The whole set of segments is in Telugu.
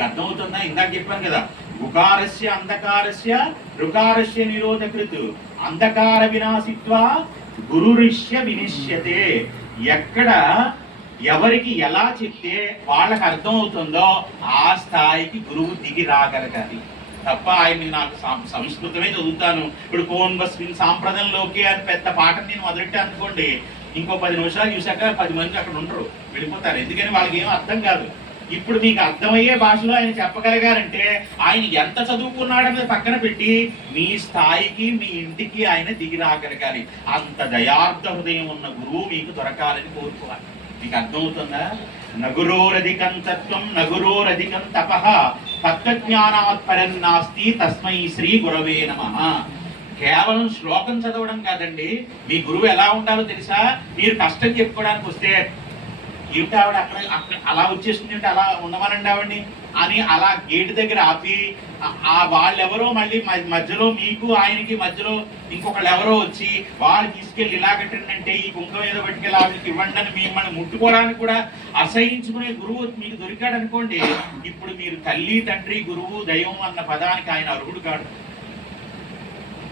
మీకు అర్థమవుతుందా? ఇందాక చెప్పాను కదా, ఉకారస్య అంధకారస్య రుకారస్య నిరోధకృత్ అంధకార వినాశిత్వ గురురిష్య వినిశ్యతే. ఎక్కడ ఎవరికి ఎలా చెప్తే వాళ్ళకి అర్థం అవుతుందో ఆ స్థాయికి గురువు దిగి రాగలగాలి తప్ప ఆయన నాకు సంస్కృతమే చదువుతాను ఇప్పుడు కోన్ బస్మిన్ సాంప్రదంలోకి అని పెద్ద పాఠం నేను మొదలెట్టాను అనుకోండి, ఇంకో 10 నిమిషాలు చూశాక 10 మంది అక్కడ ఉండరు, వెళ్ళిపోతారు. ఎందుకని వాళ్ళకి ఏం అర్థం కాదు. ఇప్పుడు మీకు అర్థమయ్యే భాషలో ఆయన చెప్పగలిగారంటే ఆయన ఎంత చదువుకున్నాడనేది పక్కన పెట్టి మీ స్థాయికి మీ ఇంటికి ఆయన దిగి రాగలగాలి. అంత దయార్థ హృదయం ఉన్న గురువు మీకు దొరకాలని కోరుకోవాలి. మీకు అర్థమవుతుందా? నగురోరధికం తత్వం నగురోరధికం తపః తత్వజ్ఞానాత్ పరం నాస్తి తస్మై శ్రీ గురవే నమః. కేవలం శ్లోకం చదవడం కాదండి, మీ గురువు ఎలా ఉండాలో తెలుసా? మీరు కష్టం చెప్పుకోవడానికి వస్తే ఏమిటి ఆవిడ అక్కడ అలా వచ్చేస్తుంది అంటే అలా ఉండమనండి ఆవిడ్ని అని అలా గేటు దగ్గర ఆపి ఆ వాళ్ళెవరో మళ్ళీ మధ్యలో మీకు ఆయనకి మధ్యలో ఇంకొకళ్ళు ఎవరో వచ్చి వాళ్ళు తీసుకెళ్ళి ఇలా కట్టండి ఈ కుంకం ఏదో పట్టుకెళ్ళి ఆవిడకి ఇవ్వండి అని మిమ్మల్ని ముట్టుకోవడానికి కూడా అసహించుకునే గురువు మీకు దొరికాడు అనుకోండి, ఇప్పుడు మీరు తల్లి తండ్రి గురువు దైవం అన్న పదానికి ఆయన అర్హుడు కాడు.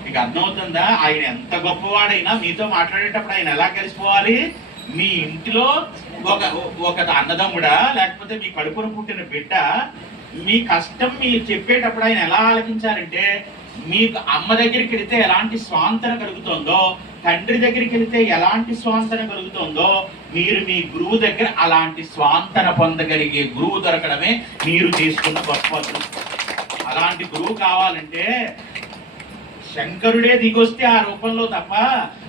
మీకు అర్థమవుతుందా? ఆయన ఎంత గొప్పవాడైనా మీతో మాట్లాడేటప్పుడు ఆయన ఎలా కలిసిపోవాలి? మీ ఇంటిలో ఒక అన్నదమ్ముడా లేకపోతే మీ కడుపున పుట్టిన బిడ్డ మీ కష్టం మీరు చెప్పేటప్పుడు ఆయన ఎలా ఆలకించారంటే, మీకు అమ్మ దగ్గరికి వెళితే ఎలాంటి స్వాంతన కలుగుతుందో, తండ్రి దగ్గరికి వెళితే ఎలాంటి స్వాంతన కలుగుతుందో, మీరు మీ గురువు దగ్గర అలాంటి స్వాంతన పొందగలిగే గురువు దొరకడమే మీరు చేసుకున్న గొప్ప అదృష్టం. అలాంటి గురువు కావాలంటే శంకరుడే దిగొస్తే ఆ రూపంలో తప్ప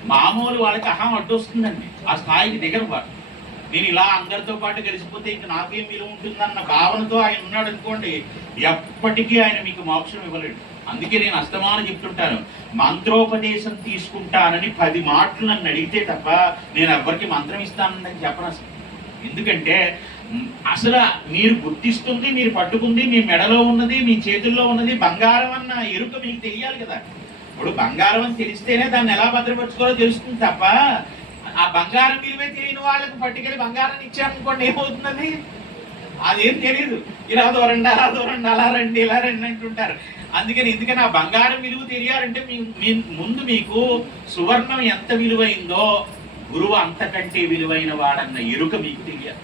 మామూలు వాళ్ళకి అహం అడ్డొస్తుందండి. ఆ స్థాయికి దిగరు వాడు. నేను ఇలా అందరితో పాటు కలిసిపోతే ఇంక నాకేం విలువ ఉంటుందన్న భావనతో ఆయన ఉన్నాడు అనుకోండి, ఎప్పటికీ ఆయన మీకు మోక్షం ఇవ్వలేడు. అందుకే నేను అస్తమానం చెప్తుంటాను, మంత్రోపదేశం తీసుకుంటానని 10 మాటలు నన్ను అడిగితే తప్ప నేను ఎవ్వరికి మంత్రం ఇస్తానని చెప్పను అసలు. ఎందుకంటే అసలు మీరు గుర్తిస్తుంది, మీరు పట్టుకుంది, మీ మెడలో ఉన్నది, మీ చేతుల్లో ఉన్నది బంగారం అన్న ఎరుక మీకు తెలియాలి కదా. ఇప్పుడు బంగారం అని తెలిస్తేనే దాన్ని ఎలా భద్రపరచుకోవాలో తెలుస్తుంది తప్ప ఆ బంగారం విలువే తెలియని వాళ్ళకి పట్టుకెళ్ళి బంగారాన్ని ఇచ్చారనుకోండి ఏమవుతుందని అదేం తెలియదు. ఇలా దూరండి అలా దూరండి అలా రండి ఇలా రండి అంటుంటారు. ఎందుకని ఆ బంగారం విలువ తెలియాలంటే ముందు మీకు సువర్ణం ఎంత విలువైందో గురువు అంతకంటే విలువైన వాడన్న ఎరుక మీకు తెలియాలి.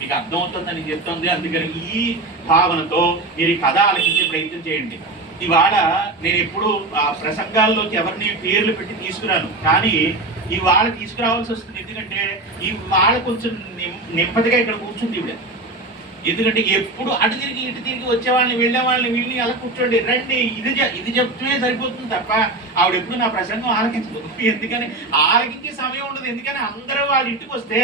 మీకు అర్థమవుతుందని చెప్తుంది. అందుకని ఈ భావనతో మీరు కథ ఆలోచించే ప్రయత్నం చేయండి. ఇవాళ నేను ఎప్పుడు ఆ ప్రసంగాల్లోకి ఎవరిని పేర్లు పెట్టి తీసుకురాను, కానీ ఇవాళ తీసుకురావాల్సి వస్తుంది. ఎందుకంటే ఇవాళ కొంచెం నెమ్మదిగా ఇక్కడ కూర్చుంది ఇవిడ. ఎందుకంటే ఎప్పుడు అటు తిరిగి ఇటు తిరిగి వచ్చే వాళ్ళని వెళ్ళే వాళ్ళని వీళ్ళని అలా కూర్చోండి రండి ఇది చెప్తూనే సరిపోతుంది తప్ప ఆవిడ ఎప్పుడు నా ప్రసంగం ఆలకించదు. ఎందుకని ఆలకించే సమయం ఉండదు. ఎందుకని అందరూ వాళ్ళ ఇంటికి వస్తే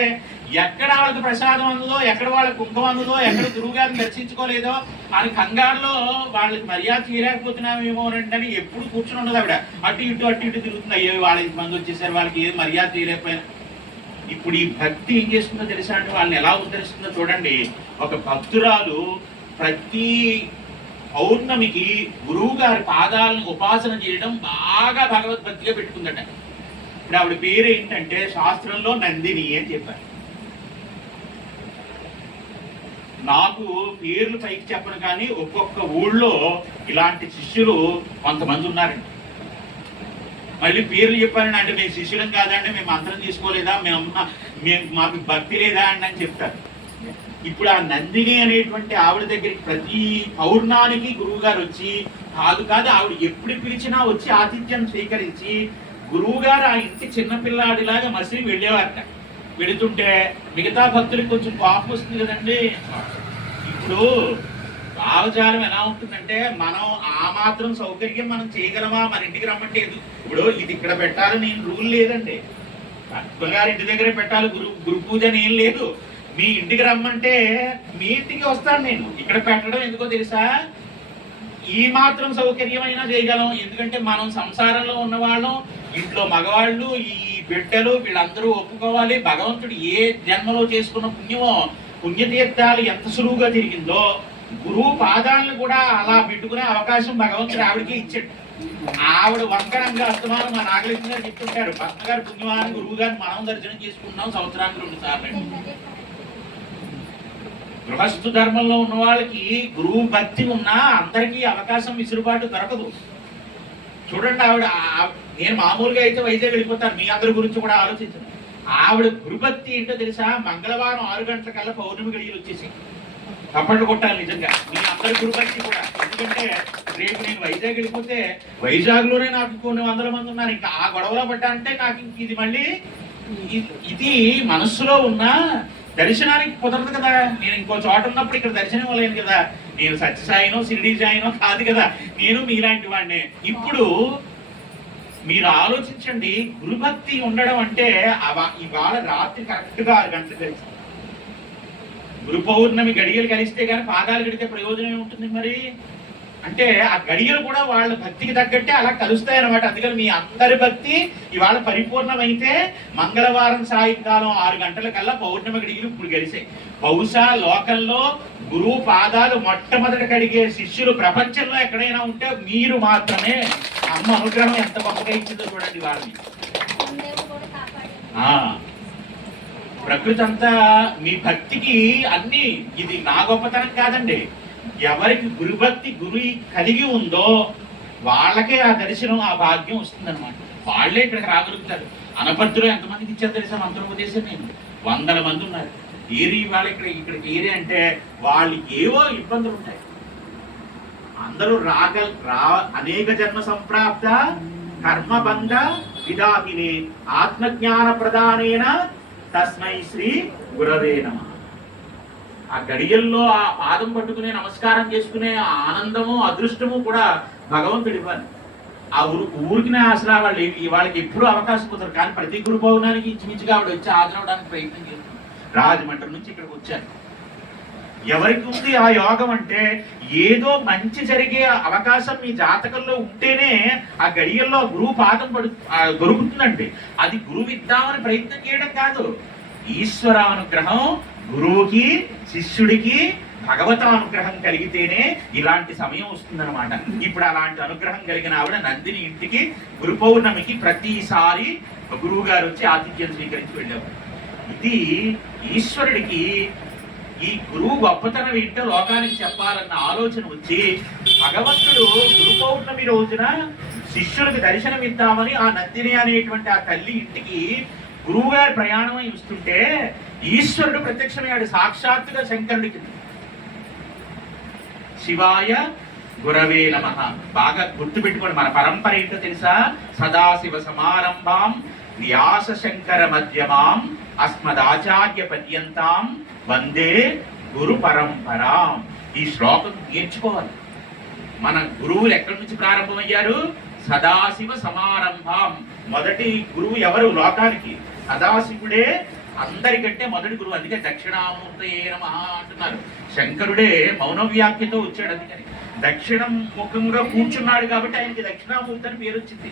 ఎక్కడ వాళ్ళకి ప్రసాదం అందులో, ఎక్కడ వాళ్ళ కుంకుమ అందులో, ఎక్కడ గురువు గారిని దర్శించుకోలేదో అని కంగారులో వాళ్ళకి మర్యాద చేయలేకపోతున్నామేమో అని ఎప్పుడు కూర్చుని ఉండదు ఆవిడ. అటు ఇటు తిరుగుతుంది. అయ్యో వాళ్ళకి మంది వచ్చేసారు, వాళ్ళకి ఏం మర్యాద చేయలేకపోయినా. ఇప్పుడు ఈ భక్తి ఏం చేస్తుందో తెలుసా అంటే వాళ్ళని ఎలా ఉద్ధరిస్తుందో చూడండి. ఒక భక్తురాలు ప్రతి పౌర్ణమికి గురువు గారి పాదాలను ఉపాసన చేయడం బాగా భగవద్భక్తిగా పెట్టుకుందట. ఇప్పుడు ఆవిడ పేరు ఏంటంటే శాస్త్రంలో నందిని అని చెప్పారు. నాకు పేర్లు పైకి చెప్పను కానీ ఒక్కొక్క ఊళ్ళో ఇలాంటి శిష్యులు కొంతమంది ఉన్నారండి. మళ్ళీ పేర్లు చెప్పారండి అంటే మేము శిష్యులం కాదండి, మేము మంత్రం తీసుకోలేదా, మాకు భక్తి లేదా అండి అని చెప్తారు. ఇప్పుడు ఆ నందిని అనేటువంటి ఆవిడ దగ్గరికి ప్రతి పౌర్ణానికి గురువు గారు వచ్చి కాదు ఆవిడ ఎప్పుడు పిలిచినా వచ్చి ఆతిథ్యం స్వీకరించి గురువు గారు ఆ ఇంటి చిన్నపిల్లాడిలాగా మసిలి వెళ్ళేవారట. వెళుతుంటే మిగతా భక్తులకు కొంచెం కోపం వస్తుంది కదండి. ఇప్పుడు భావజాలం ఎలా ఉంటుందంటే మనం ఆ మాత్రం సౌకర్యం మనం చేయగలమా, మన ఇంటికి రమ్మంటే ఇప్పుడు ఇది ఇక్కడ పెట్టాలని రూల్ లేదండి. గారి ఇంటి దగ్గరే పెట్టాలి గురు పూజ అని ఏం లేదు. మీ ఇంటికి రమ్మంటే మీ ఇంటికి వస్తాను నేను. ఇక్కడ పెట్టడం ఎందుకో తెలుసా, ఈ మాత్రం సౌకర్యమైనా చేయగలం. ఎందుకంటే మనం సంసారంలో ఉన్నవాళ్ళం, ఇంట్లో మగవాళ్ళు, ఈ బిడ్డలు వీళ్ళందరూ ఒప్పుకోవాలి. భగవంతుడు ఏ జన్మలో చేసుకున్న పుణ్యతీర్థాలు ఎంత సులువుగా తిరిగిందో గురువు పాదాలను కూడా అలా పెట్టుకునే అవకాశం భగవంతుడు ఆవిడకి ఇచ్చాడు. ఆవిడ వంకరంగా అస్తమానం మా నాగలక్ష్మి గారు చెప్తుంటారు, భర్త గారు పుణ్యవారం గురువు గారిని మనం దర్శనం చేసుకున్నాం సంవత్సరానికి 2 సార్లు. గృహస్థు ధర్మంలో ఉన్న వాళ్ళకి గురువు భక్తి ఉన్నా అందరికీ అవకాశం విసులుబాటు దొరకదు. చూడండి, నేను మామూలుగా అయితే వైజాగ్ వెళ్ళిపోతాను, మీ అందరి గురించి కూడా ఆలోచించను. ఆవిడ గురుభక్తి ఏంటో తెలుసా? మంగళవారం 6 గంటలకల్లా పౌర్ణమి గడియలు వచ్చేసి కప్పట్లు కొట్టాలి నిజంగా మీ అందరి గురుభక్తి కూడా. ఎందుకంటే రేపు నేను వైజాగ్ వెళ్ళిపోతే వైజాగ్లోనే నాకు కొన్ని వందల మంది ఉన్నారు. ఇంకా ఆ గొడవలో పడ్డా అంటే నాకు ఇంక ఇది మళ్ళీ ఇది మనస్సులో ఉన్న దర్శనానికి కుదరదు కదా. నేను ఇంకో చోట ఉన్నప్పుడు ఇక్కడ దర్శనం ఇవ్వలేను కదా. నేను సత్యసాయినో షిరిడి సాయినో కాదు కదా, నేను మీలాంటి వాడినే. ఇప్పుడు మీరు ఆలోచించండి, గురుభక్తి ఉండడం అంటే ఇవాళ రాత్రి కరెక్ట్గా 6 గంటలకు కలిసి గురు పౌర్ణమి గడియలు కలిస్తే కానీ పాదాలు గడితే ప్రయోజనం ఏముంటుంది మరి? అంటే ఆ గడియలు కూడా వాళ్ళ భక్తికి తగ్గట్టే అలా కలుస్తాయి అన్నమాట. అందుకని మీ అందరి భక్తి ఇవాళ పరిపూర్ణమైతే మంగళవారం సాయంకాలం 6 గంటలకల్లా పౌర్ణమి గడియలు ఇప్పుడు కలిసాయి. బహుశా లోకంలో గురువు పాదాలు మొట్టమొదట కడిగే శిష్యులు ప్రపంచంలో ఎక్కడైనా ఉంటే మీరు మాత్రమే. అమ్మ అనుగ్రహం ఎంత గొప్పగా ఇచ్చిందో చూడండి వాళ్ళని. ప్రకృతి అంతా మీ భక్తికి అన్ని, ఇది నా గొప్పతనం కాదండి. ఎవరికి గురుభక్తి గురు కలిగి ఉందో వాళ్ళకే ఆ దర్శనం, ఆ భాగ్యం వస్తుందన్నమాట. వాళ్ళే ఇక్కడికి రాగలుగుతారు. అనపర్తిలో ఎంతమందికి ఇచ్చారు తెలుసా మంత్రోపదేశం? నేను 100 మంది ఉన్నారు. ఏరి వాళ్ళు ఇక్కడికి ఏరి అంటే వాళ్ళకి ఏవో ఇబ్బందులు ఉంటాయి. అందరూ అనేక జన్మ సంప్రాప్త కర్మబంధ విదాహిని ఆత్మజ్ఞాన ప్రదానేన తస్మై శ్రీ గురవే నమః. ఆ గడియల్లో ఆ పాదం పట్టుకునే నమస్కారం చేసుకునే ఆనందము అదృష్టము కూడా భగవంతుడి ఇవ్వాలి. ఆ ఊరికినే అసలు వాళ్ళకి ఎప్పుడూ అవకాశం కుదరదు. కానీ ప్రతి గురు పౌర్ణానికి ఇంచుమించుగా ఆవిడ వచ్చి హాజరవడానికి ప్రయత్నం చేస్తుంది. రాజమండ్రి నుంచి ఇక్కడికి వచ్చారు. ఎవరికి ఉంది ఆ యోగం అంటే ఏదో మంచి జరిగే అవకాశం మీ జాతకంలో ఉంటేనే ఆ గడియల్లో గురువు పాదం దొరుకుతుందండి. అది గురువు ఇద్దామని ప్రయత్నం చేయడం కాదు. ఈశ్వరానుగ్రహం గురువుకి శిష్యుడికి భగవతానుగ్రహం కలిగితేనే ఇలాంటి సమయం వస్తుందన్నమాట. ఇప్పుడు అలాంటి అనుగ్రహం కలిగిన ఆవిడ నందిని ఇంటికి గురు పౌర్ణమికి ప్రతిసారి గురువు గారు వచ్చి ఆతిథ్యం స్వీకరించి వెళ్ళేవారు. ఇది ఈశ్వరుడికి ఈ గురువు గొప్పతనం ఏంటో లోకానికి చెప్పాలన్న ఆలోచన వచ్చి భగవంతుడు గురు పౌర్ణమి రోజున శిష్యులకు దర్శనం ఇద్దామని ఆ నందిని అనేటువంటి ఆ తల్లి ఇంటికి గురువు గారి ప్రయాణమై వస్తుంటే ఈశ్వరుడు ప్రత్యక్షమయ్యాడు సాక్షాత్తుగా శంకరుడికి. శివాయ గురవే నమః. బాగా గుర్తుపెట్టుకోండి, మన పరంపర ఏంటో తెలుసా? సదాశివ సమారంభాం వ్యాస శంకర మధ్యమాం అస్మదాచార్య పర్యంతాం వందే గురు పరంపరాం. ఈ శ్లోకం నేర్చుకోవాలి. మన గురువులు ఎక్కడి నుంచి ప్రారంభమయ్యారు? సదాశివ సమారంభం. మొదటి గురువు ఎవరు లోకానికి? సదాశివుడే అందరికంటే మొదటి గురువు. అందుకే దక్షిణామూర్తయే నమః అంటున్నారు. శంకరుడే మౌన వ్యాఖ్యతో వచ్చాడు. అందుకని దక్షిణం ముఖంగా కూర్చున్నాడు కాబట్టి ఆయనకి దక్షిణామూర్తి అని పేరు వచ్చింది.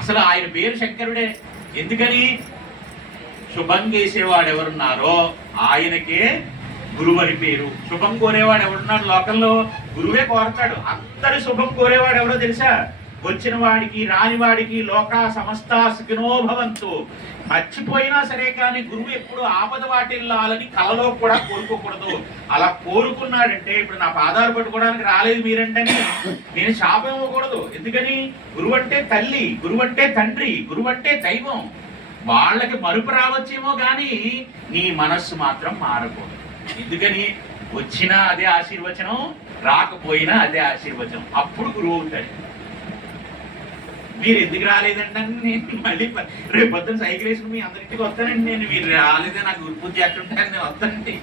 అసలు ఆయన పేరు శంకరుడే. ఎందుకని? శుభం చేసేవాడు ఎవరున్నారో ఆయనకే గురువు అని పేరు. శుభం కోరేవాడు ఎవరున్నాడు లోకంలో? గురువే కోరతాడు. అందరి శుభం కోరేవాడు ఎవరో తెలుసా? వచ్చిన వాడికి రాని వాడికి లోకా సమస్తా సుఖినో భవంతు. మర్చిపోయినా సరే కానీ గురువు ఎప్పుడు ఆపద వాటిల్లాలని కలలో కూడా కోరుకోకూడదు. అలా కోరుకున్నాడంటే ఇప్పుడు నా పాదాలు పట్టుకోవడానికి రాలేదు మీరంటని నేను శాపం ఇవ్వకూడదు. ఎందుకని? గురువు అంటే తల్లి, గురువు అంటే తండ్రి, గురువు అంటే దైవం. వాళ్ళకి మరుపు రావచ్చేమో కానీ నీ మనస్సు మాత్రం మారకూడదు. ఎందుకని? వచ్చినా అదే ఆశీర్వచనం, రాకపోయినా అదే ఆశీర్వచనం. అప్పుడు గురువు అవుతాడు. మీరు ఎందుకు రాలేదంటే నేను మళ్ళీ రేపు పొద్దున్న సైకిల్ వేసుకుని మీ అందరింటికి వస్తానండి. నేను మీరు రాలేదే నాకు గురు పూజ చేస్తుంటాను, నేను వస్తానండి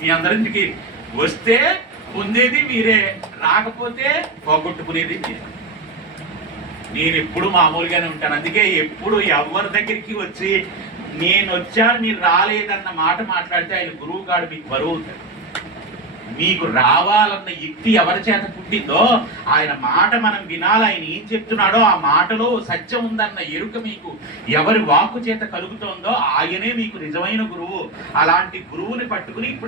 మీ అందరింటికి. వస్తే పొందేది మీరే, రాకపోతే పోగొట్టుకునేది మీరే. నేను ఎప్పుడు మామూలుగానే ఉంటాను. అందుకే ఎప్పుడు ఎవరి దగ్గరికి వచ్చి నేను వచ్చాను మీరు రాలేదన్న మాట మాట్లాడితే ఆయన గురువు గారు మీకు బరువు అవుతాడు. మీకు రావాలన్న యుక్తి ఎవరి చేత పుట్టిందో ఆయన మాట మనం వినాలి. ఆయన ఏం చెప్తున్నాడో ఆ మాటలో సత్యం ఉందన్న ఎరుక మీకు ఎవరి వాక్కు చేత కలుగుతోందో ఆయనే మీకు నిజమైన గురువు. అలాంటి గురువుని పట్టుకుని ఇప్పుడు